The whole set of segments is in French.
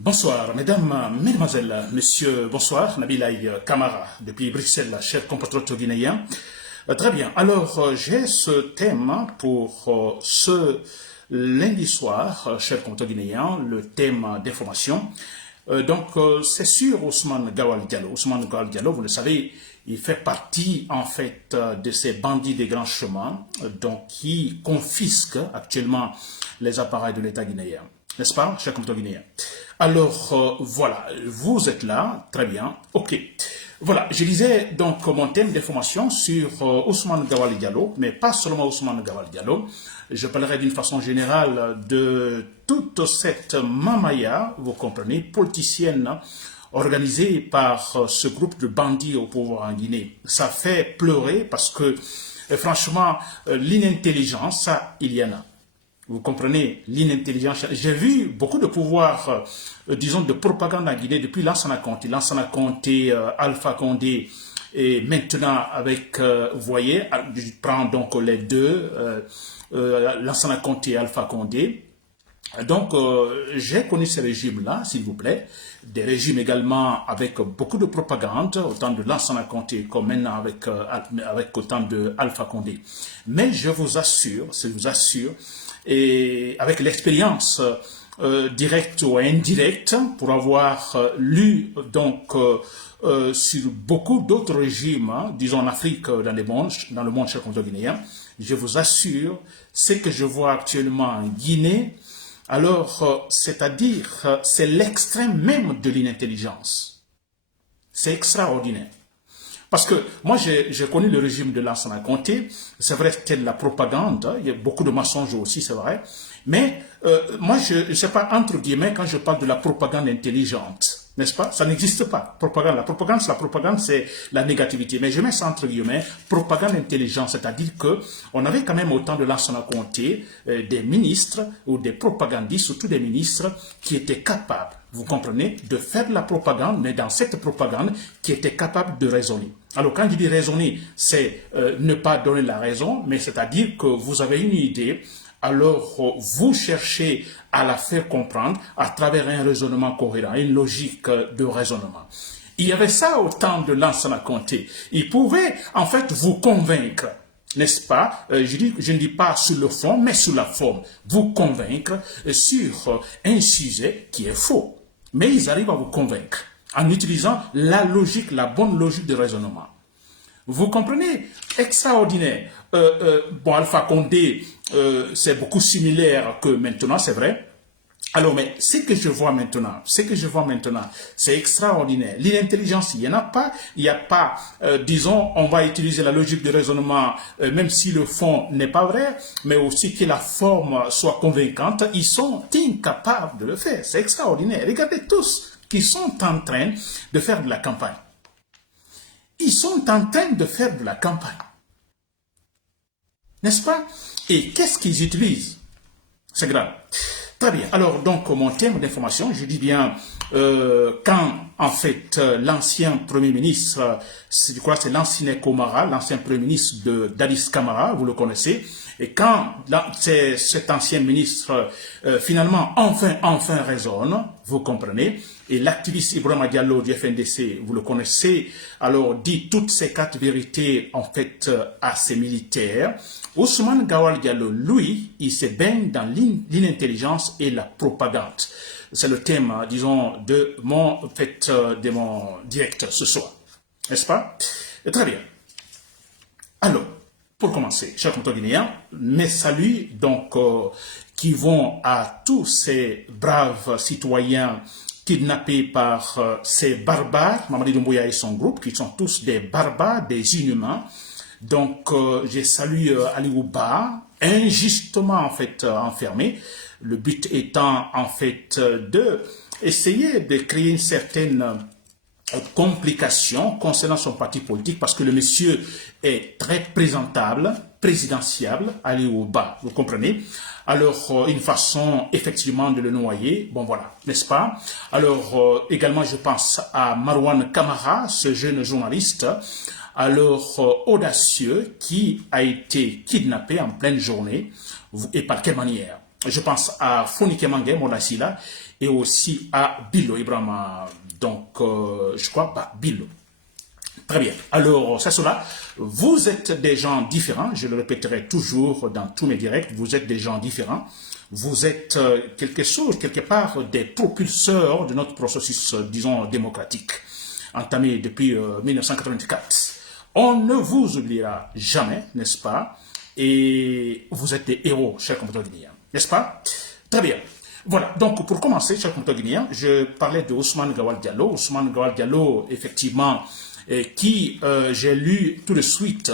Bonsoir, mesdames, mesdemoiselles, messieurs, bonsoir, Nabilaï Kamara, depuis Bruxelles, cher compatriote guinéen. Très bien, alors j'ai ce thème pour ce lundi soir, cher compatriote guinéen, le thème d'information. C'est sur Ousmane Gawal Diallo. Ousmane Gawal Diallo, vous le savez, il fait partie en fait de ces bandits des grands chemins, donc qui confisquent actuellement les appareils de l'État guinéen. N'est-ce pas, cher compatriote guinéen? Alors, voilà, vous êtes là, très bien, ok. Voilà, je disais donc mon thème d'information sur Ousmane Gawal Diallo, mais pas seulement Ousmane Gawal Diallo. Je parlerai d'une façon générale de toute cette mamaya, vous comprenez, politicienne, organisée par ce groupe de bandits au pouvoir en Guinée. Ça fait pleurer parce que, franchement, l'inintelligence, ça, il y en a. Vous comprenez l'inintelligence. J'ai vu beaucoup de pouvoir, disons, de propagande en Guinée depuis Lansana Conté, Alpha Condé, et maintenant avec, vous voyez, je prends donc les deux, Lansana Conté et Alpha Condé. Donc, j'ai connu ces régimes-là, s'il vous plaît, des régimes également avec beaucoup de propagande, autant de Lansana Conté comme maintenant avec autant de Alpha Condé. Mais je vous assure, et avec l'expérience directe ou indirecte, pour avoir lu donc sur beaucoup d'autres régimes, disons en Afrique, dans le monde cher guinéen, je vous assure, ce que je vois actuellement en Guinée, alors c'est-à-dire c'est l'extrême même de l'inintelligence. C'est extraordinaire. Parce que moi, j'ai connu le régime de Lansana Conté. C'est vrai que c'était de la propagande. Il y a beaucoup de mensonges aussi, c'est vrai. Mais moi, je ne sais pas, entre guillemets, quand je parle de la propagande intelligente, n'est-ce pas? Ça n'existe pas. Propagande. La propagande, c'est la négativité. Mais je mets ça entre guillemets, propagande intelligente, c'est-à-dire que on avait quand même autant de Lansana Conté, des ministres ou des propagandistes, surtout des ministres, qui étaient capables, vous comprenez, de faire de la propagande, mais dans cette propagande, qui étaient capables de raisonner. Alors, quand je dis raisonner, c'est ne pas donner la raison, mais c'est-à-dire que vous avez une idée, alors vous cherchez à la faire comprendre à travers un raisonnement cohérent, une logique de raisonnement. Il y avait ça au temps de Lansana Conté. Il pouvait en fait vous convaincre, n'est-ce pas? Je ne dis pas sur le fond, mais sur la forme. Vous convaincre sur un sujet qui est faux. Mais ils arrivent à vous convaincre en utilisant la logique, la bonne logique de raisonnement. Vous comprenez? Extraordinaire. Bon, Alpha Condé, c'est beaucoup similaire que maintenant, c'est vrai. Alors, mais ce que je vois maintenant, c'est extraordinaire. L'inintelligence, il n'y en a pas. Il n'y a pas, disons, on va utiliser la logique de raisonnement, même si le fond n'est pas vrai, mais aussi que la forme soit convaincante. Ils sont incapables de le faire. C'est extraordinaire. Regardez tous qui sont en train de faire de la campagne. Ils sont en train de faire de la campagne. N'est-ce pas? Et qu'est-ce qu'ils utilisent? C'est grave. Très bien. Alors, donc, mon thème d'information, je dis bien, quand, en fait, l'ancien Premier ministre, je crois que c'est l'ancien Komara, l'ancien Premier ministre d'Addis Camara, vous le connaissez, et quand cet ancien ministre, finalement, enfin raisonne, vous comprenez, et l'activiste Ibrahima Diallo du FNDC, vous le connaissez, alors dit toutes ces quatre vérités, en fait, à ses militaires. Ousmane Gawal Diallo, lui, il se baigne dans l'inintelligence et la propagande. C'est le thème, disons, de mon direct ce soir. N'est-ce pas? Très bien. Alors, pour commencer, chers compatriotes guinéens, mes saluts, donc, qui vont à tous ces braves citoyens kidnappés par ces barbares, Mamadi Doumbouya et son groupe, qui sont tous des barbares, des inhumains. Donc, je salue Ali Ouba, injustement en fait enfermé. Le but étant en fait de essayer de créer une certaine complication concernant son parti politique parce que le monsieur est très présentable, présidentiable, Ali Ouba, vous comprenez? Alors, une façon effectivement de le noyer, bon voilà, n'est-ce pas? Alors, également je pense à Marwan Kamara, ce jeune journaliste, alors audacieux qui a été kidnappé en pleine journée. Et par quelle manière? Je pense à Fonike Mange, Monasila, et aussi à Billo Ibrahima. Donc, je crois pas Billo. Très bien. Alors, c'est cela. Vous êtes des gens différents. Je le répéterai toujours dans tous mes directs. Vous êtes des gens différents. Vous êtes quelque part, des propulseurs de notre processus, disons, démocratique, entamé depuis 1984. On ne vous oubliera jamais, n'est-ce pas? Et vous êtes des héros, chers compatriotes guinéens, n'est-ce pas? Très bien. Voilà, donc pour commencer, chers compatriotes guinéens, je parlais de Ousmane Gawal Diallo. Ousmane Gawal Diallo, effectivement, qui j'ai lu tout de suite,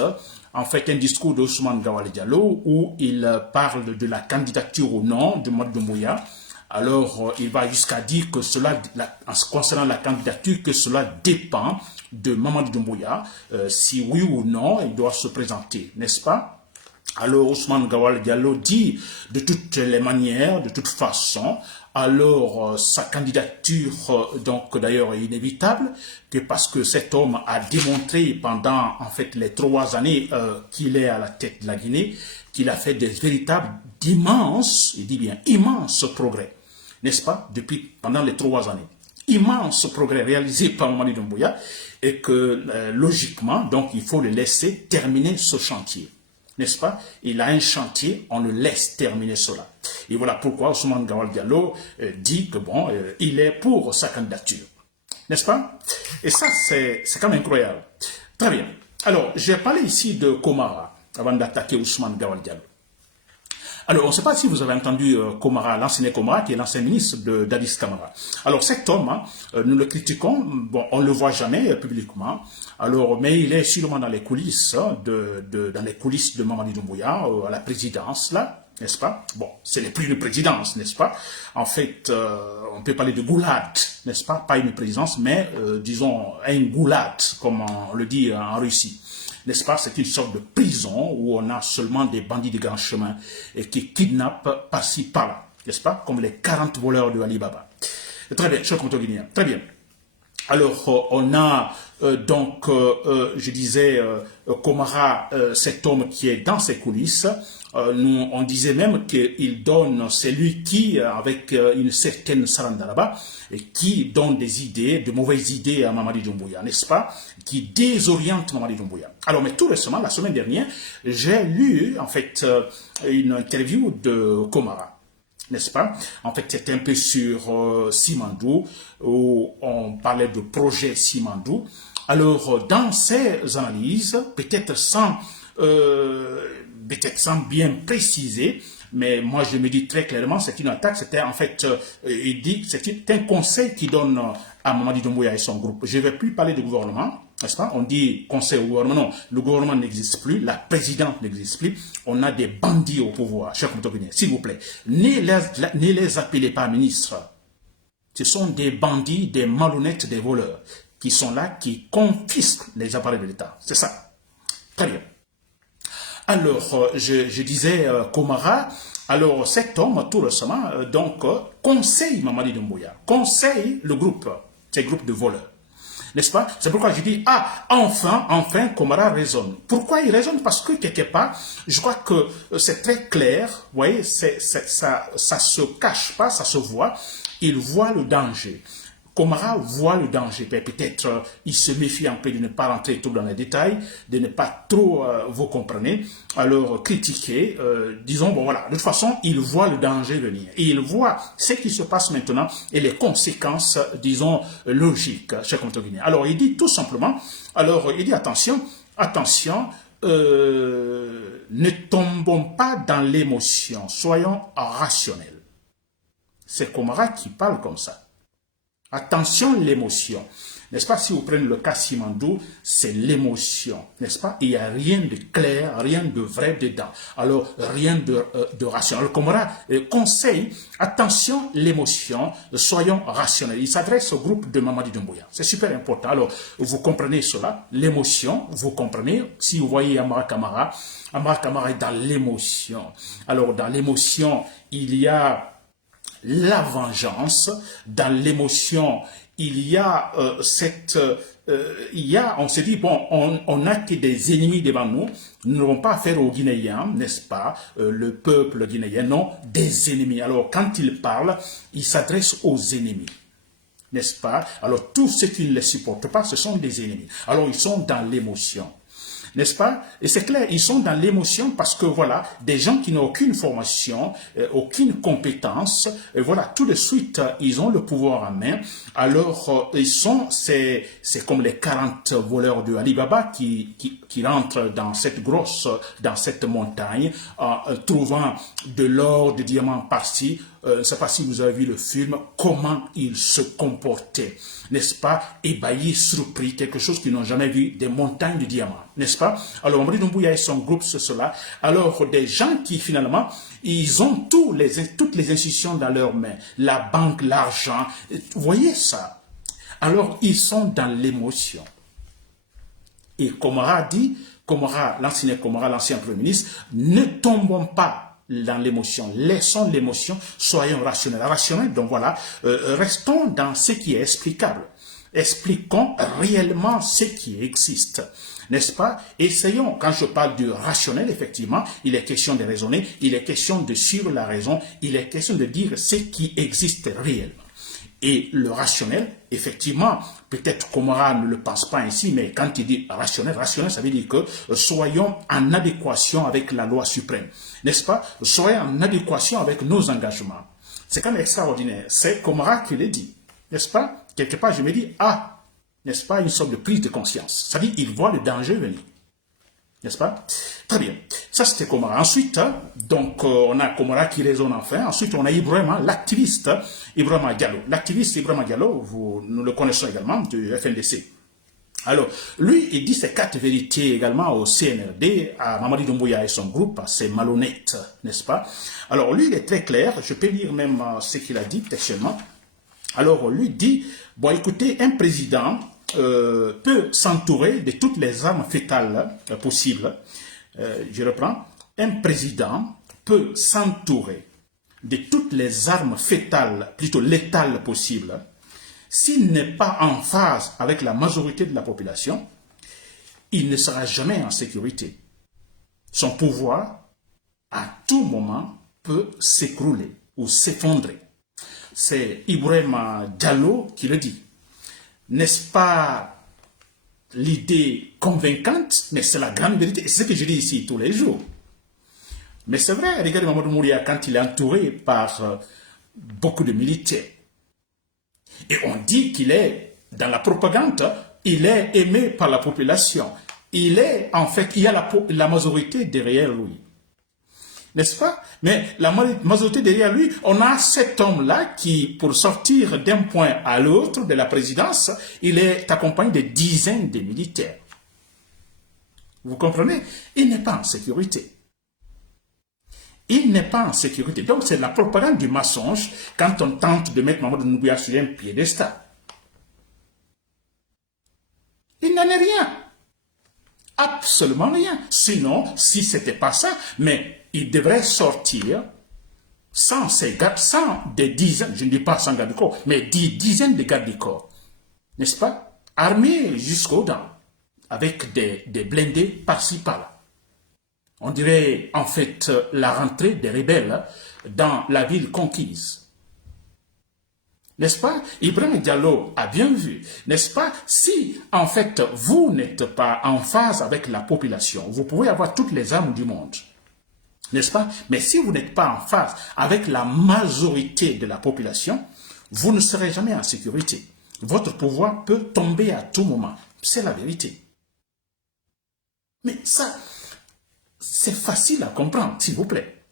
en fait, un discours d'Ousmane Gawal Diallo où il parle de la candidature ou non de Mamadou Doumbouya. Alors, il va jusqu'à dire que cela, en ce concernant la candidature, que cela dépend de Mamadou Doumbouya, si oui ou non il doit se présenter, n'est-ce pas? Alors Ousmane Gawal Diallo dit de toutes les manières, de toute façon, alors sa candidature donc d'ailleurs est inévitable, que parce que cet homme a démontré pendant en fait les 3 années qu'il est à la tête de la Guinée, qu'il a fait des véritables d'immenses, il dit bien immenses progrès, n'est-ce pas, pendant les 3 années. Immense progrès réalisé par Mamadou Doumbouya et que logiquement, donc il faut le laisser terminer ce chantier. N'est-ce pas? Il a un chantier, on le laisse terminer cela. Et voilà pourquoi Ousmane Gawal Diallo dit que bon, il est pour sa candidature. N'est-ce pas? Et ça, c'est quand même incroyable. Très bien. Alors, j'ai parlé ici de Komara, avant d'attaquer Ousmane Gawal Diallo. Alors, on ne sait pas si vous avez entendu Komara, l'ancien Komara, qui est l'ancien ministre d'Addis Camara. Alors, cet homme, nous le critiquons, bon, on ne le voit jamais publiquement, alors, mais il est sûrement dans les coulisses, dans les coulisses de Mamadou Doumbouya, à la présidence, là, n'est-ce pas? Bon, c'est les plus de présidence, n'est-ce pas? En fait, on peut parler de goulade, n'est-ce pas? Pas une présidence, mais disons un goulade, comme on le dit en Russie. N'est-ce pas? C'est une sorte de prison où on a seulement des bandits de grand chemin et qui kidnappent par-ci, par-là. N'est-ce pas? Comme les 40 voleurs de Ali Baba. Très bien, cher compatriote guinéen. Très bien. Alors, on a donc, je disais, Komara, cet homme qui est dans ses coulisses. On disait même qu'il donne, c'est lui qui, avec une certaine Sarandaraba, et qui donne des idées, de mauvaises idées à Mamadou Doumbouya, n'est-ce pas? Qui désoriente Mamadou Doumbouya. Alors, mais tout récemment, la semaine dernière, j'ai lu, en fait, une interview de Komara. N'est-ce pas? En fait, c'était un peu sur Simandou, où on parlait de projet Simandou. Alors, dans ces analyses, peut-être sans bien préciser, mais moi je me dis très clairement, c'est une attaque, c'était en fait, il dit, c'est un conseil qui donne à Mamadou Doumbouya et son groupe. Je ne vais plus parler du gouvernement, n'est-ce pas? On dit conseil au gouvernement, non, le gouvernement n'existe plus, la présidente n'existe plus, on a des bandits au pouvoir, chers compatriotes guinéens, s'il vous plaît, ne les appelez pas ministres, ce sont des bandits, des malhonnêtes, des voleurs, qui sont là, qui confisquent les appareils de l'État, c'est ça. Très bien. Alors, je disais Komara, alors cet homme, tout récemment, donc, conseille Mamadou Doumbouya, conseille le groupe, ces groupes de voleurs. N'est-ce pas? C'est pourquoi je dis, ah, enfin, Komara raisonne. Pourquoi il raisonne? Parce que quelque part, je crois que c'est très clair, vous voyez, ça se cache pas, ça se voit, il voit le danger. Komara voit le danger, peut-être il se méfie un peu de ne pas rentrer trop dans les détails, de ne pas trop, vous comprenez, alors critiquer, disons, bon voilà, de toute façon, il voit le danger venir, et il voit ce qui se passe maintenant, et les conséquences, disons, logiques, chez Guinée. Alors, il dit tout simplement, alors, il dit attention, ne tombons pas dans l'émotion, soyons rationnels. C'est Komara qui parle comme ça. Attention l'émotion, n'est-ce pas? Si vous prenez le cas Simandou, c'est l'émotion, n'est-ce pas? Il n'y a rien de clair, rien de vrai dedans. Alors, rien de rationnel. Alors, Komara conseille, attention l'émotion, soyons rationnels. Il s'adresse au groupe de Mamadou Doumbouya. C'est super important. Alors, vous comprenez cela, l'émotion, vous comprenez. Si vous voyez Amara Kamara est dans l'émotion. Alors, dans l'émotion, il y a la vengeance, dans l'émotion, il y a on se dit, bon, on n'a que des ennemis devant nous, nous n'avons pas affaire aux Guinéens, n'est-ce pas, le peuple guinéen, non, des ennemis. Alors, quand il parle, il s'adresse aux ennemis, n'est-ce pas? Alors, tous ceux qui ne les supportent pas, ce sont des ennemis. Alors, ils sont dans l'émotion. N'est-ce pas? Et c'est clair, ils sont dans l'émotion parce que voilà, des gens qui n'ont aucune formation, aucune compétence, et voilà, tout de suite, ils ont le pouvoir en main. Alors, c'est comme les 40 voleurs de Alibaba qui rentrent dans cette montagne, trouvant de l'or, des diamants par-ci. Je ne sais pas si vous avez vu le film, comment ils se comportaient, n'est-ce pas, ébahis, surpris, quelque chose qu'ils n'ont jamais vu, des montagnes de diamants, n'est-ce pas? Alors, Mamadi Doumbouya et son groupe, c'est cela. Alors, des gens qui, finalement, ils ont toutes les institutions dans leurs mains, la banque, l'argent, vous voyez ça? Alors, ils sont dans l'émotion. Et Komara dit, l'ancien Premier ministre, ne tombons pas dans l'émotion, laissons l'émotion, soyons rationnels. Rationnels, donc voilà, restons dans ce qui est explicable. Expliquons réellement ce qui existe, n'est-ce pas? Essayons, quand je parle de rationnel, effectivement, il est question de raisonner, il est question de suivre la raison, il est question de dire ce qui existe réellement. Et le rationnel, effectivement, peut-être Komara ne le pense pas ainsi, mais quand il dit rationnel, ça veut dire que soyons en adéquation avec la loi suprême, n'est-ce pas? Soyons en adéquation avec nos engagements. C'est quand même extraordinaire. C'est Komara qui le dit, n'est-ce pas? Quelque part, je me dis, n'est-ce pas, une sorte de prise de conscience. C'est-à-dire, il voit le danger venir. N'est-ce pas? Très bien. Ça, c'était Komara. Ensuite, donc, on a Komara qui raisonne enfin. Ensuite, on a Ibrahima, l'activiste Ibrahima Diallo. L'activiste Ibrahima Diallo, nous le connaissons également du FNDC. Alors, lui, il dit ces 4 vérités également au CNRD, à Mamadi Doumbouya et son groupe, c'est malhonnête, n'est-ce pas? Alors, lui, il est très clair. Je peux lire même ce qu'il a dit textuellement. Alors, lui dit, bon, écoutez, un président peut s'entourer de toutes les armes fétales possibles. Je reprends. Un président peut s'entourer de toutes les armes fétales, plutôt létales possibles. S'il n'est pas en phase avec la majorité de la population, il ne sera jamais en sécurité. Son pouvoir, à tout moment, peut s'écrouler ou s'effondrer. C'est Ibrahima Diallo qui le dit. N'est-ce pas l'idée convaincante, mais c'est la grande vérité. Et c'est ce que je dis ici tous les jours. Mais c'est vrai, regardez Mamadou Mouria quand il est entouré par beaucoup de militaires. Et on dit qu'il est, dans la propagande, il est aimé par la population. Il est, en fait, il y a la majorité derrière lui. N'est-ce pas? Mais la majorité derrière lui, on a cet homme-là qui, pour sortir d'un point à l'autre de la présidence, il est accompagné de dizaines de militaires. Vous comprenez? Il n'est pas en sécurité. Il n'est pas en sécurité. Donc c'est la propagande du mensonge quand on tente de mettre Mamadou Doumbouya sur un piédestal. Il n'en est rien. Absolument rien. Sinon, si ce n'était pas ça, mais il devrait sortir sans ses gardes, sans des dizaines, je ne dis pas sans garde du corps, mais des dizaines de gardes du corps. N'est-ce pas? Armés jusqu'aux dents, avec des blindés par-ci par-là. On dirait en fait la rentrée des rebelles dans la ville conquise. N'est-ce pas? Ibrahima Diallo a bien vu, n'est-ce pas? Si, en fait, vous n'êtes pas en phase avec la population, vous pouvez avoir toutes les armes du monde, n'est-ce pas? Mais si vous n'êtes pas en phase avec la majorité de la population, vous ne serez jamais en sécurité. Votre pouvoir peut tomber à tout moment. C'est la vérité. Mais ça, c'est facile à comprendre, s'il vous plaît.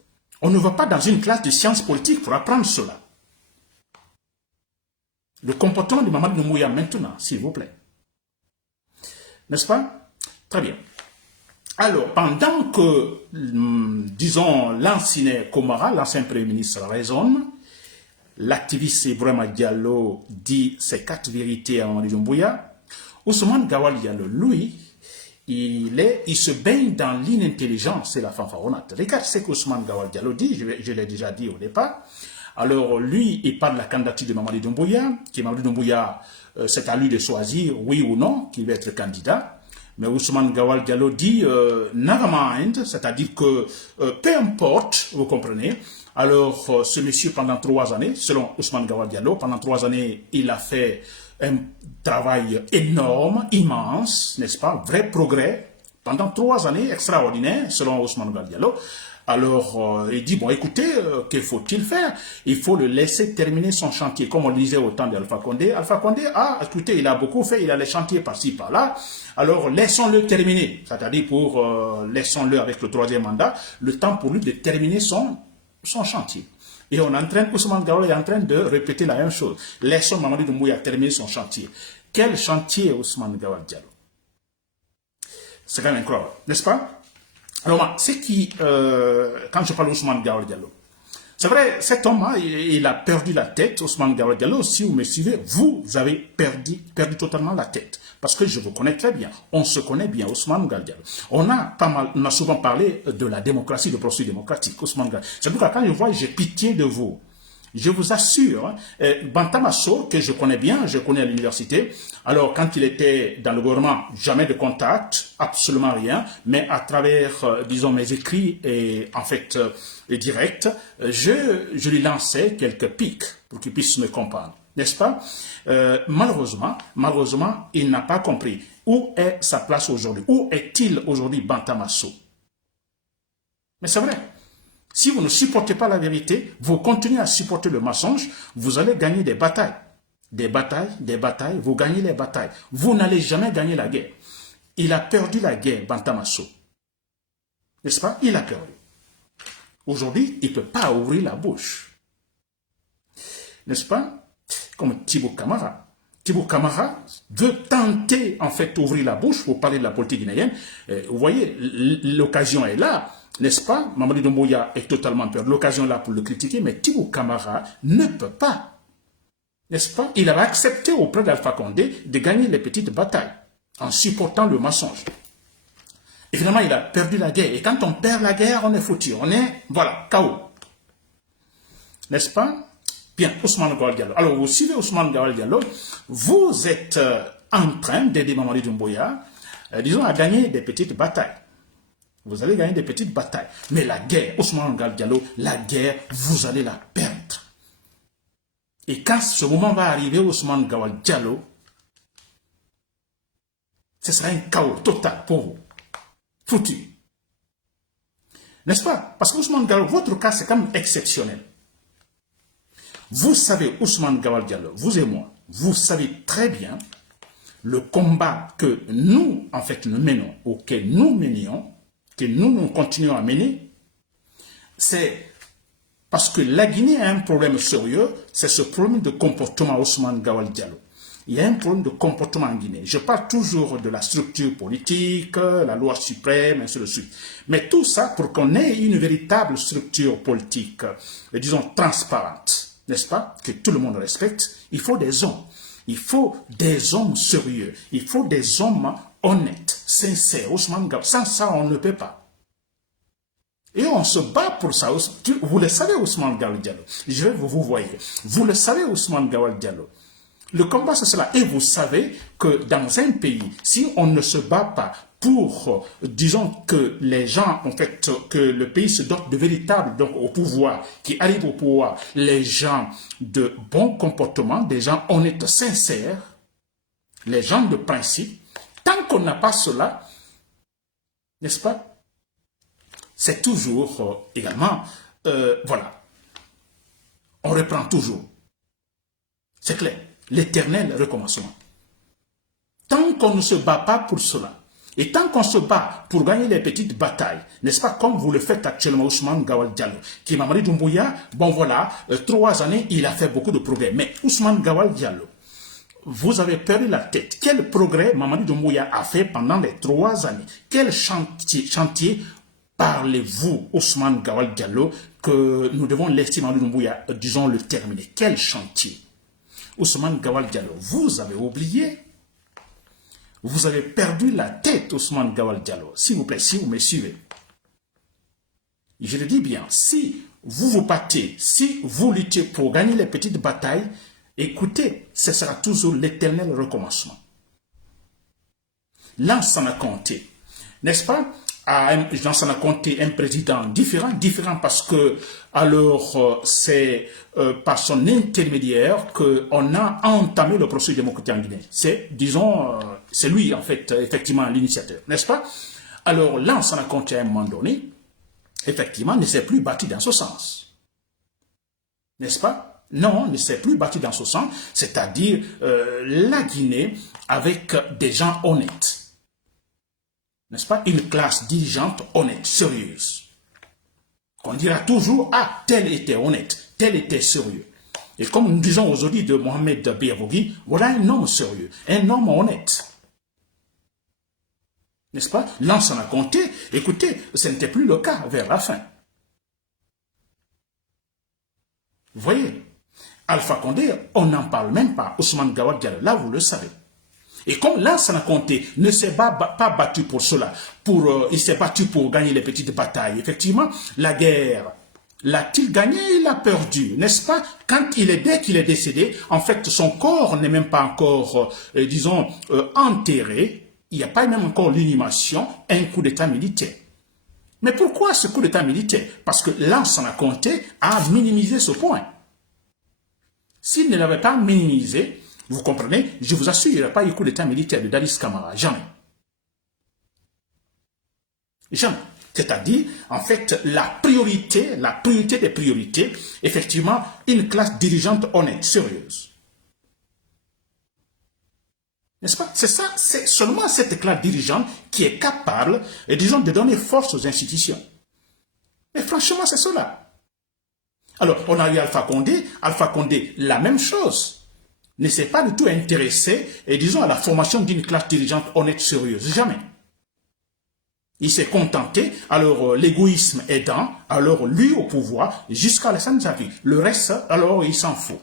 On ne va pas dans une classe de sciences politiques pour apprendre cela. Le comportement de Mamadou Doumbouya maintenant, s'il vous plaît. N'est-ce pas? Très bien. Alors, pendant que, disons, l'ancien Komara, l'ancien Premier ministre, raisonne, l'activiste Ibrahima Diallo dit ses 4 vérités à Mamadou Doumbouya, Ousmane Gawal Diallo, lui, il se baigne dans l'inintelligence et la fanfaronnade. Regarde ce qu'Ousmane Gawal Diallo dit, je l'ai déjà dit au départ. Alors lui, il parle de la candidature de Mamadi Doumbouya, qui Mamadi Doumbouya, c'est à lui de choisir, oui ou non, qu'il va être candidat. Mais Ousmane Gawal Diallo dit never mind, c'est-à-dire que peu importe, vous comprenez. Alors ce monsieur, pendant 3 années, selon Ousmane Gawal Diallo, pendant 3 années, il a fait un travail énorme, immense, n'est-ce pas, vrai progrès, pendant 3 années extraordinaires, selon Ousmane Gawal Diallo. Alors, il dit, bon, écoutez, que faut-il faire? Il faut le laisser terminer son chantier. Comme on le disait au temps d'Alpha Condé. Alpha Condé, écoutez, il a beaucoup fait, il a les chantiers par-ci, par-là. Alors, laissons-le terminer. C'est-à-dire laissons-le avec le 3e mandat, le temps pour lui de terminer son chantier. Et Ousmane Gawal est en train de répéter la même chose. Laissons Mamadi Doumbouya terminer son chantier. Quel chantier, Ousmane Gawal Diallo? C'est quand même incroyable, n'est-ce pas? Alors, c'est qui, quand je parle d'Ousmane Gawal Diallo, c'est vrai, cet homme, il a perdu la tête, Ousmane Gawal Diallo. Si vous me suivez, vous avez perdu totalement la tête. Parce que je vous connais très bien. On se connaît bien, Ousmane Gawal Diallo. On a souvent parlé de la démocratie, de processus démocratique, Ousmane Gawal. C'est pourquoi quand je vois, j'ai pitié de vous. Je vous assure, Banta Masso, que je connais bien, je connais à l'université, alors quand il était dans le gouvernement, jamais de contact, absolument rien, mais à travers, disons, mes écrits et en fait, directs, je lui lançais quelques pics pour qu'il puisse me comprendre, n'est-ce pas? Malheureusement, il n'a pas compris. Où est sa place aujourd'hui? Où est-il aujourd'hui, Banta Masso? Mais c'est vrai. Si vous ne supportez pas la vérité, vous continuez à supporter le mensonge, vous allez gagner des batailles. Des batailles, vous gagnez les batailles. Vous n'allez jamais gagner la guerre. Il a perdu la guerre, Banta Masso. N'est-ce pas? Il a perdu. Aujourd'hui, il ne peut pas ouvrir la bouche. N'est-ce pas? Comme Thibaut Camara. Thibaut Camara veut tenter, en fait, d'ouvrir la bouche pour parler de la politique guinéenne. Vous voyez, l'occasion est là. N'est-ce pas? Mamadi Doumbouya est totalement perdu. L'occasion là pour le critiquer, mais Thibaut Camara ne peut pas. N'est-ce pas? Il avait accepté auprès d'Alpha Condé de gagner les petites batailles en supportant le mensonge. Et finalement, il a perdu la guerre. Et quand on perd la guerre, on est foutu. On est, voilà, KO. N'est-ce pas? Bien, Ousmane Gawal Diallo. Alors, vous suivez Ousmane Gawal Diallo. Vous êtes en train d'aider Mamadi Doumbouya, disons, à gagner des petites batailles. Vous allez gagner des petites batailles. Mais la guerre, Ousmane Gawal Diallo, la guerre, vous allez la perdre. Et quand ce moment va arriver, Ousmane Gawal Diallo, ce sera un chaos total pour vous. Foutu. N'est-ce pas? Parce que Ousmane Gawal, votre cas, c'est quand même exceptionnel. Vous savez, Ousmane Gawal Diallo, vous et moi, vous savez très bien le combat que nous, en fait, nous menons, ou que nous menions, que nous continuons à mener, c'est parce que la Guinée a un problème sérieux, c'est ce problème de comportement Ousmane Gawal Diallo. Il y a un problème de comportement en Guinée. Je parle toujours de la structure politique, la loi suprême, ainsi de suite. Mais tout ça, pour qu'on ait une véritable structure politique, disons transparente, n'est-ce pas, que tout le monde respecte, il faut des hommes. Il faut des hommes sérieux. Il faut des hommes honnêtes, sincères. Ousmane Gawal, sans ça, on ne peut pas. Et on se bat pour ça. Vous le savez, Ousmane Gawal Diallo. Je vais vous voyez. Vous le savez, Ousmane Gawal Diallo. Le combat, c'est cela. Et vous savez que dans un pays, si on ne se bat pas pour, disons, que les gens, en fait, que le pays se dote de véritables, donc au pouvoir, qui arrivent au pouvoir, les gens de bon comportement, des gens honnêtes, sincères, les gens de principe, tant qu'on n'a pas cela, n'est-ce pas? C'est toujours également, voilà, on reprend toujours. C'est clair, l'éternel recommencement. Tant qu'on ne se bat pas pour cela, et tant qu'on se bat pour gagner les petites batailles, n'est-ce pas, comme vous le faites actuellement, Ousmane Gawal Diallo, qui est Mamadi Doumbouya, bon voilà, 3 années, il a fait beaucoup de progrès. Mais Ousmane Gawal Diallo, vous avez perdu la tête. Quel progrès Mamadi Doumbouya a fait pendant les 3 années? Quel chantier parlez-vous, Ousmane Gawal Diallo, que nous devons laisser Mamadi Doumbouya, disons, le terminer? Quel chantier? Ousmane Gawal Diallo, vous avez oublié. Vous avez perdu la tête, Ousmane Gawal Diallo. S'il vous plaît, si vous me suivez. Je le dis bien, si vous vous battez, si vous luttez pour gagner les petites batailles, écoutez, ce sera toujours l'éternel recommencement. Lansana Conté, n'est-ce pas? Lansana Conté, un président différent parce que alors c'est par son intermédiaire qu'on a entamé le processus démocratique en Guinée. C'est, disons, c'est lui en fait, effectivement, l'initiateur, n'est-ce pas? Alors Lansana Conté, à un moment donné, effectivement, ne s'est plus battu dans ce sens, n'est-ce pas? Non, ne s'est plus battu dans ce sens, c'est-à-dire la Guinée avec des gens honnêtes. N'est-ce pas? Une classe dirigeante honnête, sérieuse. On dira toujours, ah, tel était honnête, tel était sérieux. Et comme nous disons aujourd'hui de Mohamed Biavogui, voilà un homme sérieux, un homme honnête. N'est-ce pas? Lansana Conté, écoutez, ce n'était plus le cas vers la fin. Vous voyez, Alpha Condé, on n'en parle même pas. Ousmane Gawad Diallo, là vous le savez. Et comme Lansana Conté ne s'est pas battu pour cela, il s'est battu pour gagner les petites batailles. Effectivement, la guerre, l'a-t-il gagné? Il l'a perdu, n'est-ce pas? Dès qu'il est décédé, en fait, son corps n'est même pas encore, disons, enterré. Il n'y a pas même encore l'inhumation, un coup d'état militaire. Mais pourquoi ce coup d'état militaire? Parce que Lansana Conté a minimisé ce point. S'il ne l'avait pas minimisé, vous comprenez, je vous assure, il n'y aura pas eu coup d'état militaire de Dadis Camara, jamais. Jamais. C'est-à-dire, en fait, la priorité des priorités, effectivement, une classe dirigeante honnête, sérieuse. N'est-ce pas? C'est ça, c'est seulement cette classe dirigeante qui est capable, disons, de donner force aux institutions. Mais franchement, c'est cela. Alors, on a eu Alpha Condé, la même chose. Ne s'est pas du tout intéressé, disons, à la formation d'une classe dirigeante honnête, sérieuse. Jamais. Il s'est contenté, alors l'égoïsme aidant, alors lui au pouvoir, jusqu'à la fin de sa vie. Le reste, alors il s'en fout.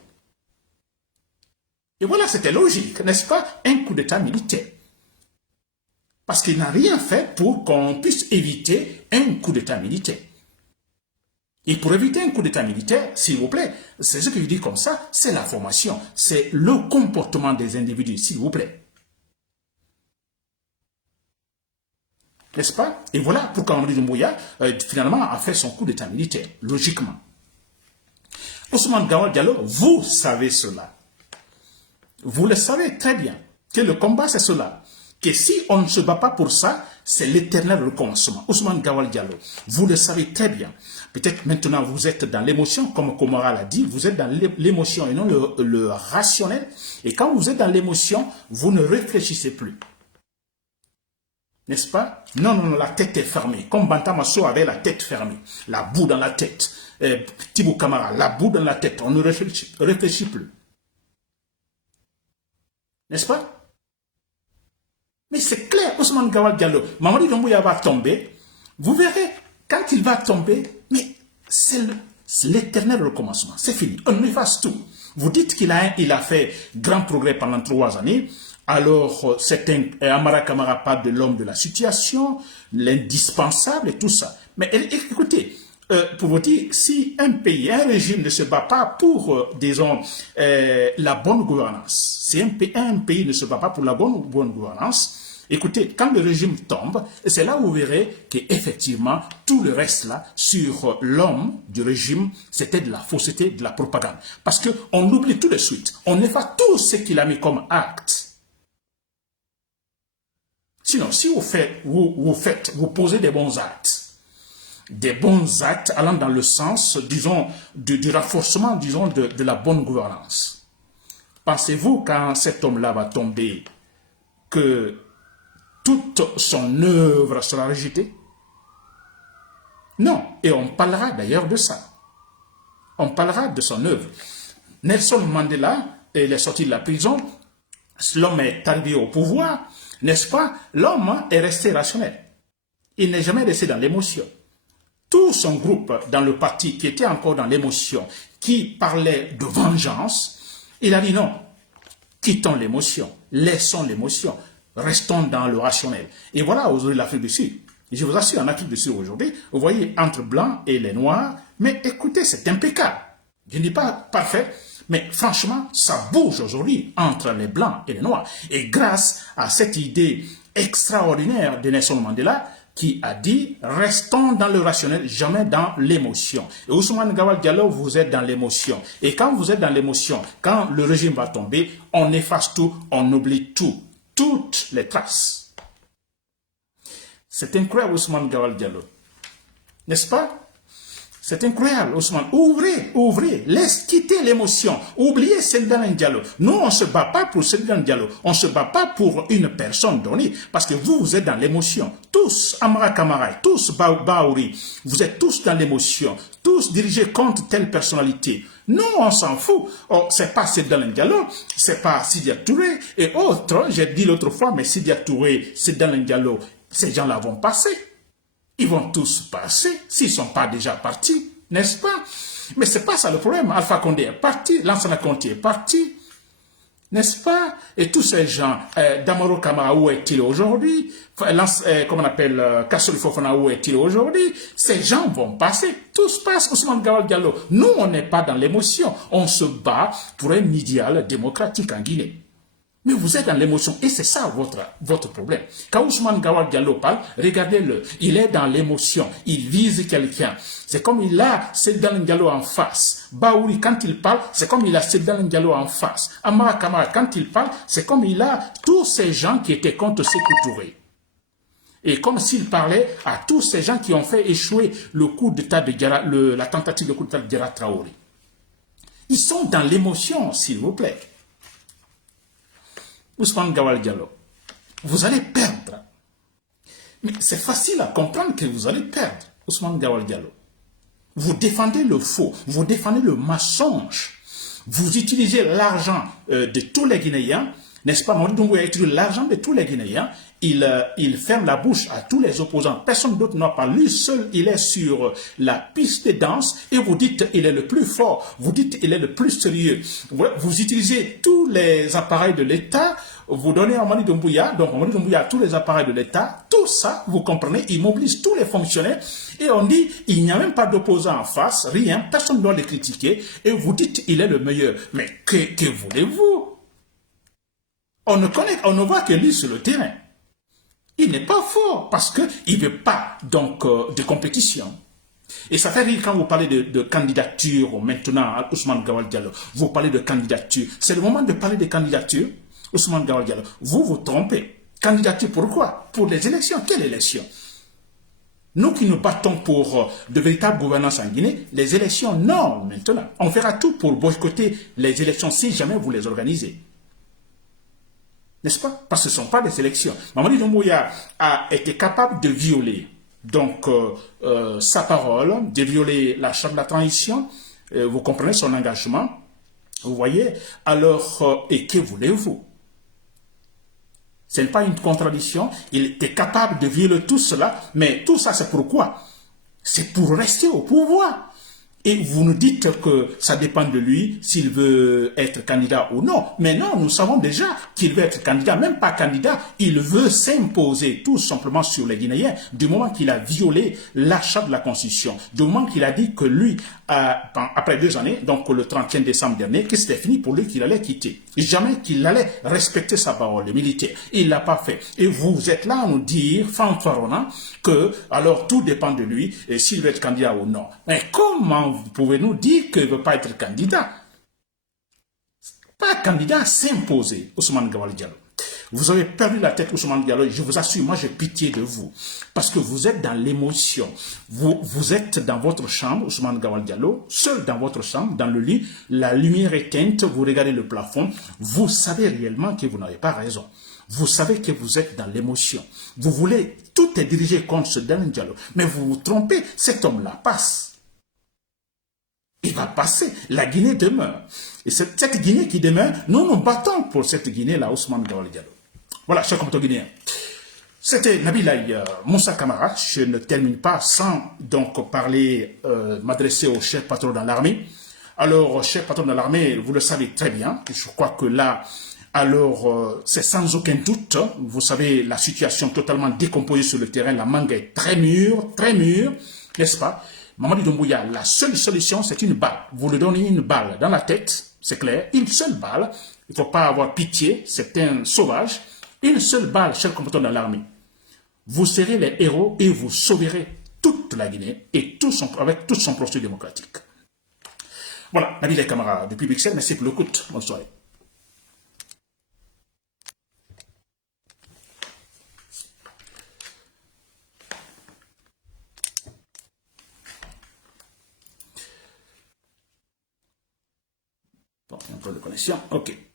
Et voilà, c'était logique, n'est-ce pas? Un coup d'état militaire. Parce qu'il n'a rien fait pour qu'on puisse éviter un coup d'état militaire. Et pour éviter un coup d'état militaire, s'il vous plaît, c'est ce que je dis comme ça, c'est la formation, c'est le comportement des individus, s'il vous plaît. N'est-ce pas? Et voilà pourquoi Henri Doumbouya, finalement, a fait son coup d'état militaire, logiquement. Ousmane Gawad Diallo, vous savez cela. Vous le savez très bien, que le combat, c'est cela. Que si on ne se bat pas pour ça, c'est l'éternel recommencement. Ousmane Gawad Diallo, vous le savez très bien. Peut-être maintenant vous êtes dans l'émotion, comme Komara l'a dit, vous êtes dans l'émotion et non le rationnel. Et quand vous êtes dans l'émotion, vous ne réfléchissez plus. N'est-ce pas? Non, la tête est fermée. Comme Bantamasso avait la tête fermée, la boue dans la tête. Tibou Kamara, la boue dans la tête, on ne réfléchit plus. N'est-ce pas? Mais c'est clair, Ousmane Gawad Diallo, Mamadi Doumbouya va tomber. Vous verrez, quand il va tomber, mais c'est l'éternel recommencement. C'est fini, on efface tout. Vous dites qu'il a fait grand progrès pendant 3 années. Alors, Amara Kamara parle de l'homme de la situation, l'indispensable et tout ça. Mais écoutez, pour vous dire, si un pays, un régime ne se bat pas pour, disons, la bonne gouvernance, si un pays ne se bat pas pour la bonne gouvernance, écoutez, quand le régime tombe, c'est là où vous verrez qu'effectivement, tout le reste là, sur l'homme du régime, c'était de la fausseté, de la propagande. Parce qu'on oublie tout de suite, on efface tout ce qu'il a mis comme acte. Sinon, si vous posez des bons actes allant dans le sens, disons, du renforcement, disons, de la bonne gouvernance. Pensez-vous, quand cet homme-là va tomber, que toute son œuvre sera rejetée? Non, et on parlera d'ailleurs de ça. On parlera de son œuvre. Nelson Mandela, il est sorti de la prison, l'homme est arrivé au pouvoir, n'est-ce pas? L'homme est resté rationnel. Il n'est jamais resté dans l'émotion. Tout son groupe dans le parti qui était encore dans l'émotion, qui parlait de vengeance, il a dit non, quittons l'émotion, laissons l'émotion, restons dans le rationnel. Et voilà aujourd'hui l'Afrique du Sud. Je vous assure, en Afrique du Sud aujourd'hui, vous voyez entre blancs et les noirs, mais écoutez, c'est impeccable. Je ne dis pas parfait, mais franchement, ça bouge aujourd'hui entre les blancs et les noirs. Et grâce à cette idée extraordinaire de Nelson Mandela, qui a dit « Restons dans le rationnel, jamais dans l'émotion ». Et Ousmane Gawal Diallo, vous êtes dans l'émotion. Et quand vous êtes dans l'émotion, quand le régime va tomber, on efface tout, on oublie tout, toutes les traces. C'est incroyable, Ousmane Gawal Diallo. N'est-ce pas? C'est incroyable, Ousmane. Ouvrez, laisse quitter l'émotion. Oubliez Seydou Diallo. Nous, on ne se bat pas pour Seydou Diallo. On ne se bat pas pour une personne donnée. Parce que vous êtes dans l'émotion. Tous, Amara Kamara, tous Baouri, vous êtes tous dans l'émotion. Tous dirigés contre telle personnalité. Nous, on s'en fout. Oh, c'est pas Seydou Diallo, c'est pas Sidya Touré et autres. J'ai dit l'autre fois, mais Sidya Touré, Seydou Diallo, ces gens-là vont passer. Ils vont tous passer, s'ils ne sont pas déjà partis, n'est-ce pas? Mais ce n'est pas ça le problème. Alpha Condé est parti, Lansana Conté est parti, n'est-ce pas? Et tous ces gens, Damaro Kamara, où est-il aujourd'hui? Comment on appelle, Kassori Fofana, où est-il aujourd'hui? Ces gens vont passer, tous passent, Ousmane Gawal Diallo. Nous, on n'est pas dans l'émotion, on se bat pour un idéal démocratique en Guinée. Mais vous êtes dans l'émotion et c'est ça votre problème. Quand Ousmane Gawal Diallo parle, regardez-le, il est dans l'émotion, il vise quelqu'un. C'est comme il a Seydou Diallo en face. Baouri, quand il parle, c'est comme il a Seydou Diallo en face. Amara Kamara, quand il parle, c'est comme il a tous ces gens qui étaient contre Sékou Touré. Et comme s'il parlait à tous ces gens qui ont fait échouer le coup d'état de Diarra, la tentative de coup d'état de Diarra Traoré. Ils sont dans l'émotion, s'il vous plaît. Ousmane Gawal Diallo, vous allez perdre. Mais c'est facile à comprendre que vous allez perdre, Ousmane Gawal Diallo. Vous défendez le faux, vous défendez le mensonge. Vous utilisez l'argent de tous les Guinéens, n'est-ce pas? Mamadi Doumbouya utilise l'argent de tous les Guinéens. Il ferme la bouche à tous les opposants. Personne d'autre n'a pas. Lui seul, il est sur la piste de danse et vous dites il est le plus fort. Vous dites il est le plus sérieux. Vous utilisez tous les appareils de l'État. Vous donnez à Mamadi Doumbouya. Donc Mamadi Doumbouya a tous les appareils de l'État. Tout ça, vous comprenez, il mobilise tous les fonctionnaires. Et on dit il n'y a même pas d'opposant en face. Rien. Personne ne doit les critiquer. Et vous dites il est le meilleur. Mais que voulez-vous? On ne voit que lui sur le terrain. Il n'est pas fort parce qu'il ne veut pas donc de compétition. Et ça fait rire quand vous parlez de candidature maintenant à Ousmane Gawal Diallo. Vous parlez de candidature. C'est le moment de parler de candidature, Ousmane Gawal Diallo. Vous vous trompez. Candidature pourquoi? Pour les élections. Quelle élection? Nous qui nous battons pour de véritables gouvernances en Guinée, les élections, non, maintenant. On fera tout pour boycotter les élections si jamais vous les organisez. N'est-ce pas? Parce que ce ne sont pas des élections. Mamadi Doumbouya a été capable de violer donc, sa parole, de violer la charte de la transition. Vous comprenez son engagement. Vous voyez? Alors, et que voulez-vous? Ce n'est pas une contradiction. Il était capable de violer tout cela. Mais tout ça, c'est pourquoi? C'est pour rester au pouvoir. Et vous nous dites que ça dépend de lui s'il veut être candidat ou non. Mais non, nous savons déjà qu'il veut être candidat, même pas candidat. Il veut s'imposer tout simplement sur les Guinéens du moment qu'il a violé la charte de la Constitution. Du moment qu'il a dit que lui, après 2 années, donc le 31 décembre dernier, que c'était fini pour lui qu'il allait quitter. Jamais qu'il allait respecter sa parole, le militaire. Il ne l'a pas fait. Et vous êtes là à nous dire, fanfaronnant, que alors tout dépend de lui s'il veut être candidat ou non. Mais comment vous pouvez nous dire qu'il ne veut pas être candidat? Pas candidat, s'imposer, Ousmane Gawal Diallo. Vous avez perdu la tête, Ousmane Diallo, et je vous assure, moi j'ai pitié de vous. Parce que vous êtes dans l'émotion. Vous êtes dans votre chambre, Ousmane Gawal Diallo, seul dans votre chambre, dans le lit, la lumière éteinte, vous regardez le plafond, vous savez réellement que vous n'avez pas raison. Vous savez que vous êtes dans l'émotion. Vous voulez, tout est dirigé contre ce Seydou Diallo. Mais vous vous trompez, cet homme-là passe. Il va passer. La Guinée demeure. Et cette Guinée qui demeure, nous nous battons pour cette Guinée-là, Ousmane Gawal Diallo. Voilà, chers compatriotes guinéens. C'était Nabilaye Moussa Camara. Je ne termine pas sans donc parler, m'adresser au chef patron dans l'armée. Alors, chef patron dans l'armée, vous le savez très bien. Je crois que là, Alors, c'est sans aucun doute, vous savez, la situation totalement décomposée sur le terrain, la mangue est très mûre, n'est-ce pas? Mamadi Doumbouya, la seule solution, c'est une balle. Vous lui donnez une balle dans la tête, c'est clair, une seule balle. Il ne faut pas avoir pitié, c'est un sauvage. Une seule balle, cher combattant dans l'armée. Vous serez les héros et vous sauverez toute la Guinée et avec tout son processus démocratique. Voilà, Nabil les camarades, depuis Bruxelles, merci pour l'écoute. Bonne soirée. Bon, il y a un peu de connexion. OK.